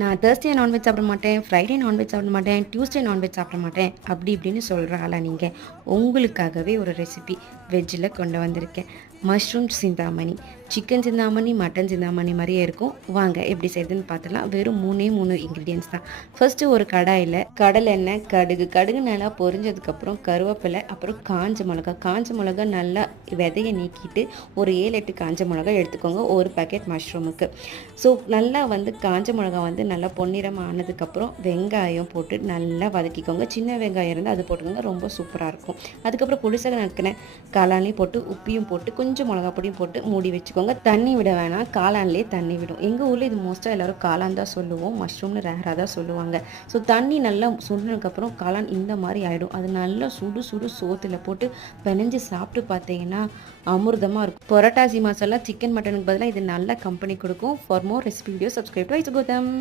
நான் Thursday non veg சாப்பிட மாட்டேன், ஃப்ரைடே நான்வெஜ் சாப்பிட மாட்டேன், டியூஸ்டே நான்வெஜ் சாப்பிட மாட்டேன் அப்படி இப்படின்னு சொல்கிற ஆளா நீங்கள்? உங்களுக்காகவே ஒரு ரெசிபி வெஜ்ஜில் கொண்டு வந்திருக்கேன். Mushroom Chintamani. Chicken Chintamani, mutton Chintamani மாதிரியே இருக்கும். வாங்க எப்படி செய்யுதுன்னு பார்த்துலாம். வெறும் 3 இன்க்ரீடியன்ஸ் தான். ஃபர்ஸ்ட்டு ஒரு கடாயில் கடலெண்ணெய், கடுகு நல்லா பொரிஞ்சதுக்கப்புறம் கருவேப்பிலை, அப்புறம் காஞ்ச மிளகா நல்லா விதையை நீக்கிட்டு ஒரு 7-8 காஞ்ச மிளகா எடுத்துக்கோங்க ஒரு பேக்கெட் மஷ்ரூமுக்கு. ஸோ நல்லா காஞ்ச மிளகா நல்லா பொன்னிறமாக ஆனதுக்கப்புறம் வெங்காயம் போட்டு நல்லா வதக்கிக்கோங்க. சின்ன வெங்காயம் இருந்தால் அது போட்டுக்கோங்க, ரொம்ப சூப்பராக இருக்கும். அதுக்கப்புறம் புளிசாக நறுக்கின காளானையும் போட்டு உப்பையும் போட்டு கொஞ்சம் மிளகா பொடியும் போட்டு மூடி வச்சுக்கோங்க. தண்ணி விட வேணாம், காளான்லேயே தண்ணி விடும். எங்கள் ஊரில் இது மோஸ்ட்டாக எல்லோரும் காளான் தான் சொல்லுவோம், மஷ்ரூம்னு ரேராக தான் சொல்லுவாங்க. ஸோ தண்ணி நல்லா சுண்டினதுக்கப்புறம் காளான் இந்த மாதிரி ஆகிடும். அது நல்லா சுடு சோத்தில் போட்டு பிணைஞ்சு சாப்பிட்டு பார்த்தீங்கன்னா அமிர்தமாக இருக்கும். புரட்டாசி மாதம்லாம் சிக்கன் மட்டனுக்கு பதிலாக இது நல்ல கம்பெனி கொடுக்கும். For more recipe video subscribe to ice Gautham.